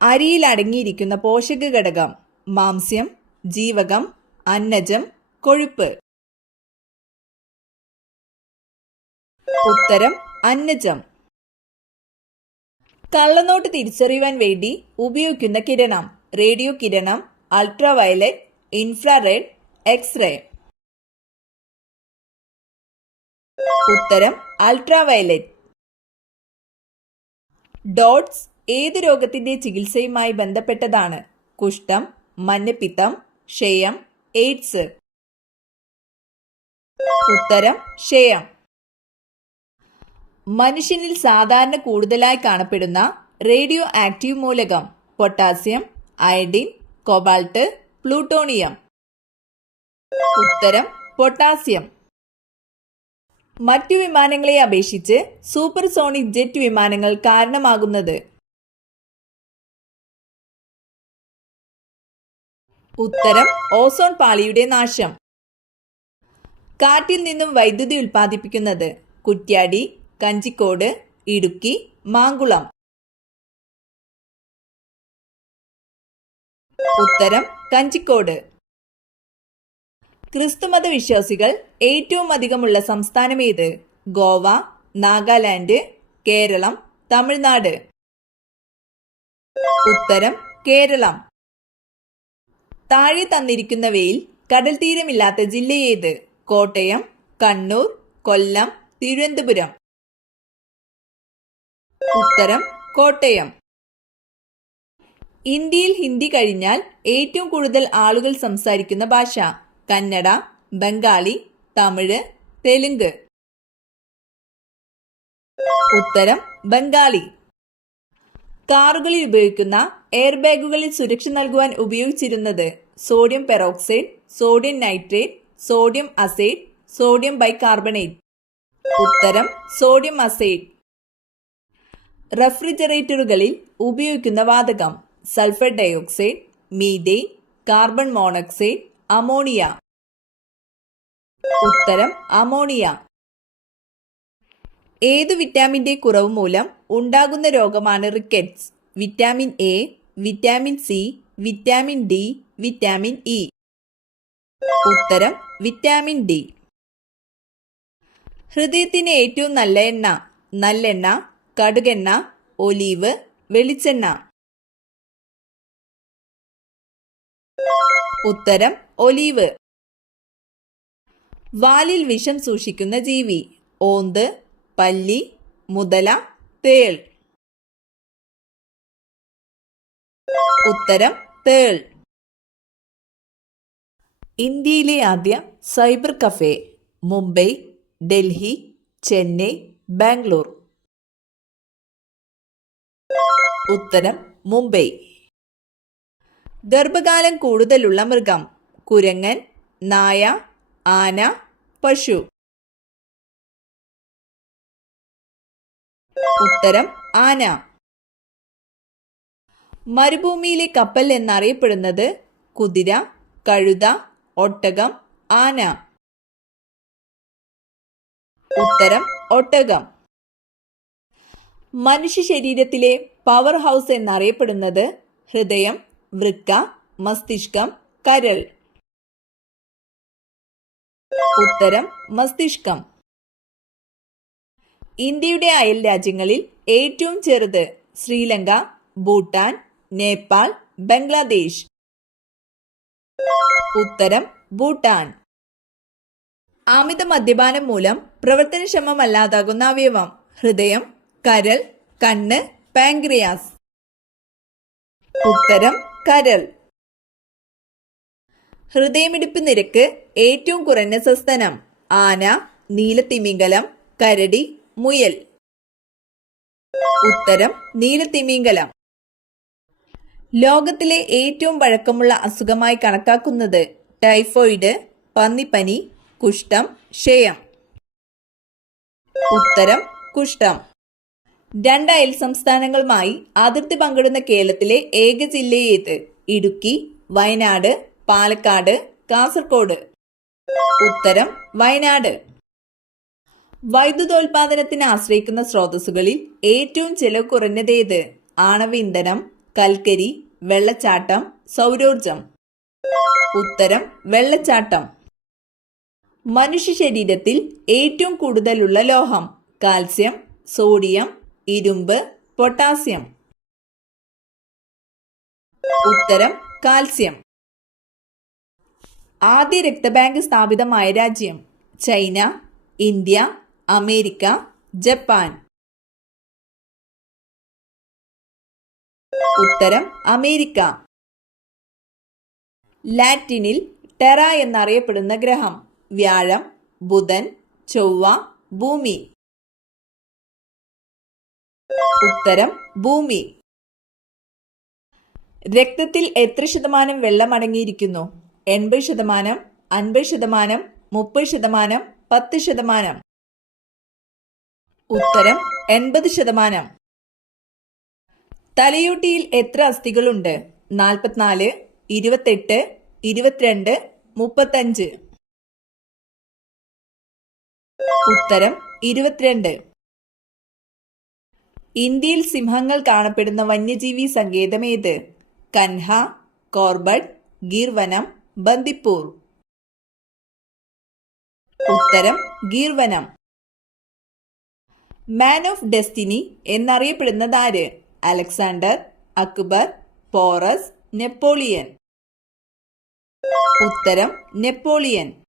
അരിയിൽ അടങ്ങിയിരിക്കുന്ന പോഷക ഘടകം: മാംസ്യം, ജീവകം, അന്നജം, കൊഴുപ്പ്. ഉത്തരം അന്നജം. കള്ളനോട്ട് തിരിച്ചറിയുവാൻ വേണ്ടി ഉപയോഗിക്കുന്ന കിരണം: റേഡിയോ കിരണം, അൾട്രാവയലറ്റ്, ഇൻഫ്രാറെഡ്, എക്സ്റേ. ഉത്തരം അൾട്രാവയലറ്റ്. ഡോട്ട്സ് ഏത് രോഗത്തിന്റെ ചികിത്സയുമായി ബന്ധപ്പെട്ടതാണ്? കുഷ്ഠം, മഞ്ഞപ്പിത്തം, ക്ഷയം, എയ്ഡ്സ്. ഉത്തരം ക്ഷയം. മനുഷ്യനിൽ സാധാരണ കൂടുതലായി കാണപ്പെടുന്ന റേഡിയോ ആക്റ്റീവ് മൂലകം: പൊട്ടാസ്യം, അയഡിൻ, കൊബാൾട്ട്, പ്ലൂട്ടോണിയം. ഉത്തരം പൊട്ടാസ്യം. മറ്റു വിമാനങ്ങളെ അപേക്ഷിച്ച് സൂപ്പർസോണിക് ജെറ്റ് വിമാനങ്ങൾ കാരണമാകുന്നത്? ഉത്തരം ഓസോൺ പാളിയുടെ നാശം. കാറ്റിൽ നിന്നും വൈദ്യുതി ഉൽപ്പാദിപ്പിക്കുന്നത്: കുറ്റ്യാടി, കഞ്ചിക്കോട്, ഇടുക്കി, മാങ്കുളം. ഉത്തരം കഞ്ചിക്കോട്. ക്രിസ്തുമത വിശ്വാസികൾ ഏറ്റവും അധികമുള്ള സംസ്ഥാനമേത്? ഗോവ, നാഗാലാൻഡ്, കേരളം, തമിഴ്നാട്. ഉത്തരം കേരളം. താഴെ തന്നിരിക്കുന്നവയിൽ കടൽ തീരമില്ലാത്ത ജില്ല ഏത്? കോട്ടയം, കണ്ണൂർ, കൊല്ലം, തിരുവനന്തപുരം. ഉത്തരം കോട്ടയം. ഇന്ത്യയിൽ ഹിന്ദി കഴിഞ്ഞാൽ ഏറ്റവും കൂടുതൽ ആളുകൾ സംസാരിക്കുന്ന ഭാഷ: കന്നഡ, ബംഗാളി, തമിഴ്, തെലുങ്ക്. ഉത്തരം ബംഗാളി. കാറുകളിൽ ഉപയോഗിക്കുന്ന എയർ ബാഗുകളിൽ സുരക്ഷ നൽകുവാൻ ഉപയോഗിച്ചിരുന്നത്: sodium peroxide, sodium nitrate, sodium aside, sodium bicarbonate. ഉത്തരം സോഡിയം അസൈഡ്. റെഫ്രിജറേറ്ററുകളിൽ ഉപയോഗിക്കുന്ന വാതകം: sulphur dioxide, methane, carbon monoxide, ammonia. ഉത്തരം അമോണിയ. ഏതു വിറ്റാമിന്റെ കുറവ് മൂലം ഉണ്ടാകുന്ന രോഗമാണ് rickets? Vitamin A, vitamin C, vitamin D, vitamin E. ഉത്തരം വിറ്റാമിൻ ഡി. ഹൃദയത്തിന് ഏറ്റവും നല്ല എണ്ണ: നല്ലെണ്ണ, കടുകെണ്ണ, ഒലീവ്, വെളിച്ചെണ്ണ. ഉത്തരം ഒലീവ്. വാലിൽ വിഷം സൂക്ഷിക്കുന്ന ജീവി: ഓന്ത്, പല്ലി, മുതല, തേൾ. ഉത്തരം തേൾ. ഇന്ത്യയിലെ ആദ്യ സൈബർ കഫേ: മുംബൈ, ഡൽഹി, ചെന്നൈ, ബാംഗ്ലൂർ. ഉത്തരം മുംബൈ. ഗർഭകാലം കൂടുതലുള്ള മൃഗം: കുരങ്ങൻ, നായ, ആന, പശു. ഉത്തരം ആന. മരുഭൂമിയിലെ കപ്പൽ എന്നറിയപ്പെടുന്നത്: കുതിര, കഴുത, ഒട്ടകം, ആന. ഉത്തരം ഒട്ടകം. മനുഷ്യ ശരീരത്തിലെ പവർ ഹൗസ് എന്നറിയപ്പെടുന്നത്: ഹൃദയം, വൃക്ക, മസ്തിഷ്കം, കരൾ. ഉത്തരം മസ്തിഷ്കം. ഇന്ത്യയുടെ അയൽ രാജ്യങ്ങളിൽ ഏറ്റവും ചെറുത്: ശ്രീലങ്ക, ഭൂട്ടാൻ, നേപ്പാൾ, ബംഗ്ലാദേശ്. ഉത്തരം ഭൂട്ടാൻ. അമിത മദ്യപാനം മൂലം പ്രവർത്തനക്ഷമമല്ലാതാകുന്ന അവയവം: ഹൃദയം, കരൾ, കണ്ണ്, പാൻക്രിയാസ്. ഉത്തരം കരൾ. ഹൃദയമിടിപ്പ് നിരക്ക് ഏറ്റവും കുറഞ്ഞ സസ്തനം: ആന, നീലത്തിമിംഗലം, കരടി, മുയൽ. ഉത്തരം നീലത്തിമിംഗലം. ലോകത്തിലെ ഏറ്റവും പഴക്കമുള്ള അസുഖമായി കണക്കാക്കുന്നത്: ടൈഫോയിഡ്, പന്നിപ്പനി, കുഷ്ഠം, ക്ഷയം. ഉത്തരം കുഷ്ഠം. 2 അയൽ സംസ്ഥാനങ്ങളുമായി അതിർത്തി പങ്കിടുന്ന കേരളത്തിലെ ഏക ജില്ല ഏത്? ഇടുക്കി, വയനാട്, പാലക്കാട്, കാസർഗോഡ്. ഉത്തരം വയനാട്. വൈദ്യുതോൽപാദനത്തിന് ആശ്രയിക്കുന്ന സ്രോതസ്സുകളിൽ ഏറ്റവും ചെലവ് കുറഞ്ഞതേത്? ആണവ ഇന്ധനം, കൽക്കരി, വെള്ളച്ചാട്ടം, സൗരോർജം. ഉത്തരം വെള്ളച്ചാട്ടം. മനുഷ്യ ശരീരത്തിൽ ഏറ്റവും കൂടുതലുള്ള ലോഹം? കാൽസ്യം, സോഡിയം, ഇരുമ്പ്, പൊട്ടാസ്യം. ഉത്തരം കാൽസ്യം. ആദ്യ രക്തബാങ്ക് സ്ഥാപിതമായ രാജ്യം? China, India, America, Japan. ഉത്തരം അമേരിക്ക. ലാറ്റിനിൽ ടെറ എന്നറിയപ്പെടുന്ന ഗ്രഹം? വ്യാഴം, ബുധൻ, ചൊവ്വ, ഭൂമി. ഉത്തരം ഭൂമി. രക്തത്തിൽ എത്ര ശതമാനം വെള്ളം അടങ്ങിയിരിക്കുന്നു? 80%, 50%, 30%, 10%. ഉത്തരം 80%. തലയോട്ടിയിൽ എത്ര അസ്ഥികളുണ്ട്? 44, 28, 22, 35. ഉത്തരം 22. ഇന്ത്യയിൽ സിംഹങ്ങൾ കാണപ്പെടുന്ന വന്യജീവി സങ്കേതം ഏത്? കൻഹ, കോർബറ്റ്, ഗീർ വനം, ബന്ദിപ്പൂർ. ഉത്തരം ഗീർ വനം. മാൻ ഓഫ് ഡെസ്റ്റിനി എന്നറിയപ്പെടുന്നതാര്? Alexander, Akbar, Porus, Napoleon. ഉത്തരം നെപ്പോളിയൻ.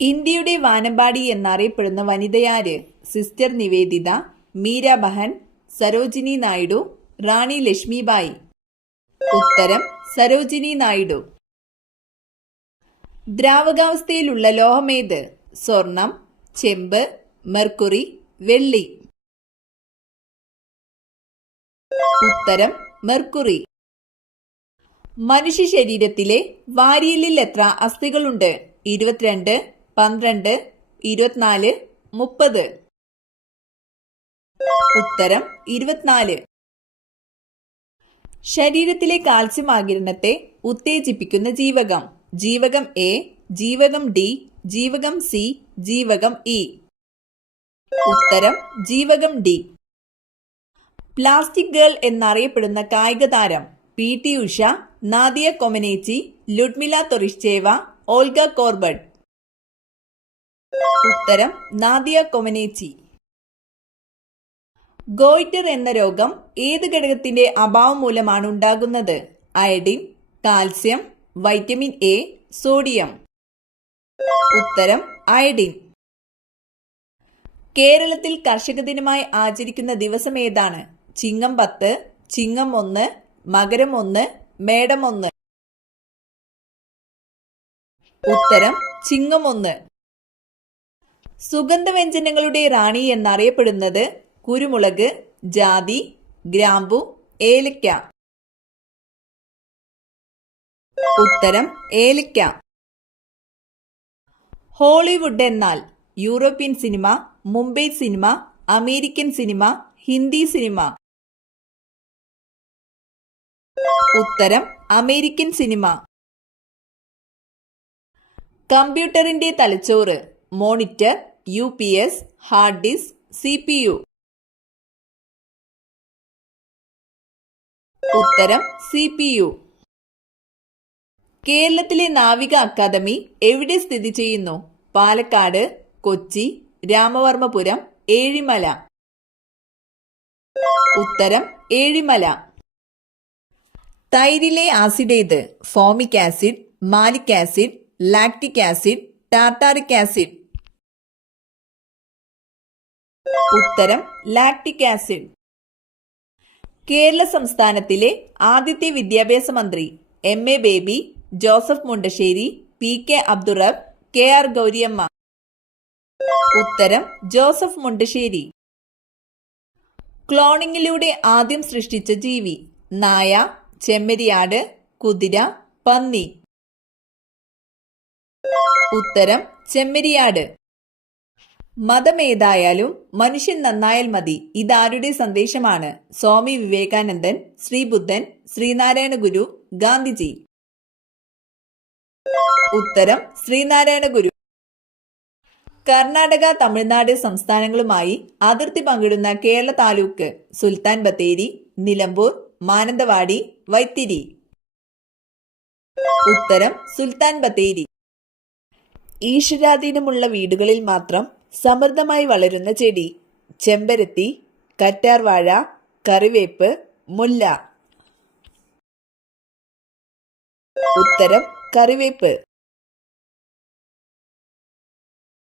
ഇന്ത്യയുടെ വാനമ്പാടി എന്നറിയപ്പെടുന്ന വനിതയാര്? സിസ്റ്റർ നിവേദിത, മീരാബഹൻ, സരോജിനി നായിഡു, റാണി ലക്ഷ്മിബായി. ഉത്തരം സരോജിനി നായിഡു. ദ്രാവകാവസ്ഥയിലുള്ള ലോഹമേത്? സ്വർണം, ചെമ്പ്, മെർക്കുറി, വെള്ളി. ഉത്തരം മെർക്കുറി. മനുഷ്യ ശരീരത്തിലെ വാരിയലിൽ എത്ര അസ്ഥികളുണ്ട്? 22, 12, 24, 30. ഉത്തരം 24. ശരീരത്തിലെ കാൽസ്യം ആഗിരണത്തെ ഉത്തേജിപ്പിക്കുന്ന ജീവകം? ജീവകം എ, ജീവകം ഡി, ജീവകം സി, ജീവകം ഇ. ഉത്തരം ജീവകം ഡി. പ്ലാസ്റ്റിക് ഗേൾ എന്നറിയപ്പെടുന്ന കായിക താരം? PT Usha, Nadia Comaneci, Ludmilla Turishcheva, Olga Korbut. ഉത്തരം നാദിയ കൊമനേച്ചി. ഗോയിറ്റർ എന്ന രോഗം ഏത് ഘടകത്തിന്റെ അഭാവം മൂലമാണ് ഉണ്ടാകുന്നത്? Iodine, calcium, vitamin A, sodium. ഉത്തരം അയഡിൻ. കേരളത്തിൽ കർഷക ദിനമായി ആചരിക്കുന്ന ദിവസം ഏതാണ്? ചിങ്ങം 10, ചിങ്ങം 1, മകരം 1, മേടം 1. ഉത്തരം ചിങ്ങം 1. സുഗന്ധവ്യഞ്ജനങ്ങളുടെ റാണി എന്നറിയപ്പെടുന്നത്? കുരുമുളക്, ജാതി, ഗ്രാമ്പു, ഏലക്ക. ഉത്തരം ഏലക്ക. ഹോളിവുഡ് എന്നാൽ? യൂറോപ്യൻ സിനിമ, മുംബൈ സിനിമ, അമേരിക്കൻ സിനിമ, ഹിന്ദി സിനിമ. ഉത്തരം അമേരിക്കൻ സിനിമ. കമ്പ്യൂട്ടറിന്റെ തലച്ചോറ്? Monitor, UPS, hard disk, CPU. ഉത്തരം CPU. കേരളത്തിലെ നാവിക അക്കാദമി എവിടെ സ്ഥിതി ചെയ്യുന്നു? പാലക്കാട്, കൊച്ചി, രാമവർമ്മപുരം, ഏഴിമല. ഉത്തരം ഏഴിമല. തൈരിലെ ആസിഡ് ഏത്? Formic acid, malic acid, lactic acid, tartaric acid. ഉത്തരം ലാക്റ്റിക് ആസിഡ്. കേരള സംസ്ഥാനത്തിലെ ആദ്യത്തെ വിദ്യാഭ്യാസ മന്ത്രി? MA Baby, Joseph Mundassery, PK Abdurabb, KR Gauriamma. ഉത്തരം ജോസഫ് മുണ്ടശ്ശേരി. ക്ലോണിങ്ങിലൂടെ ആദ്യം സൃഷ്ടിച്ച ജീവി? നായ, ചെമ്മരിയാട്, കുതിര, പന്നി. ഉത്തരം ചെമ്മരിയാട്. മതമേതായാലും മനുഷ്യൻ നന്നായാൽ മതി. ഇതാരുടെ സന്ദേശമാണ്? സ്വാമി വിവേകാനന്ദൻ, ശ്രീബുദ്ധൻ, ശ്രീനാരായണ ഗുരു, ഗാന്ധിജി. ഉത്തരം ശ്രീനാരായണ ഗുരു. കർണാടക, തമിഴ്നാട് സംസ്ഥാനങ്ങളുമായി അതിർത്തി പങ്കിടുന്ന കേരള താലൂക്ക്? സുൽത്താൻ ബത്തേരി, നിലമ്പൂർ, മാനന്തവാടി, വൈത്തിരി. ഉത്തരം സുൽത്താൻ ബത്തേരി. ഈശ്വരാധീനമുള്ള വീടുകളിൽ മാത്രം സമൃദ്ധമായി വളരുന്ന ചെടി. ചെമ്പരത്തി, കറ്റാർവാഴ, കറിവേപ്പ്, മുല്ല. ഉത്തരം കറിവേപ്പ്.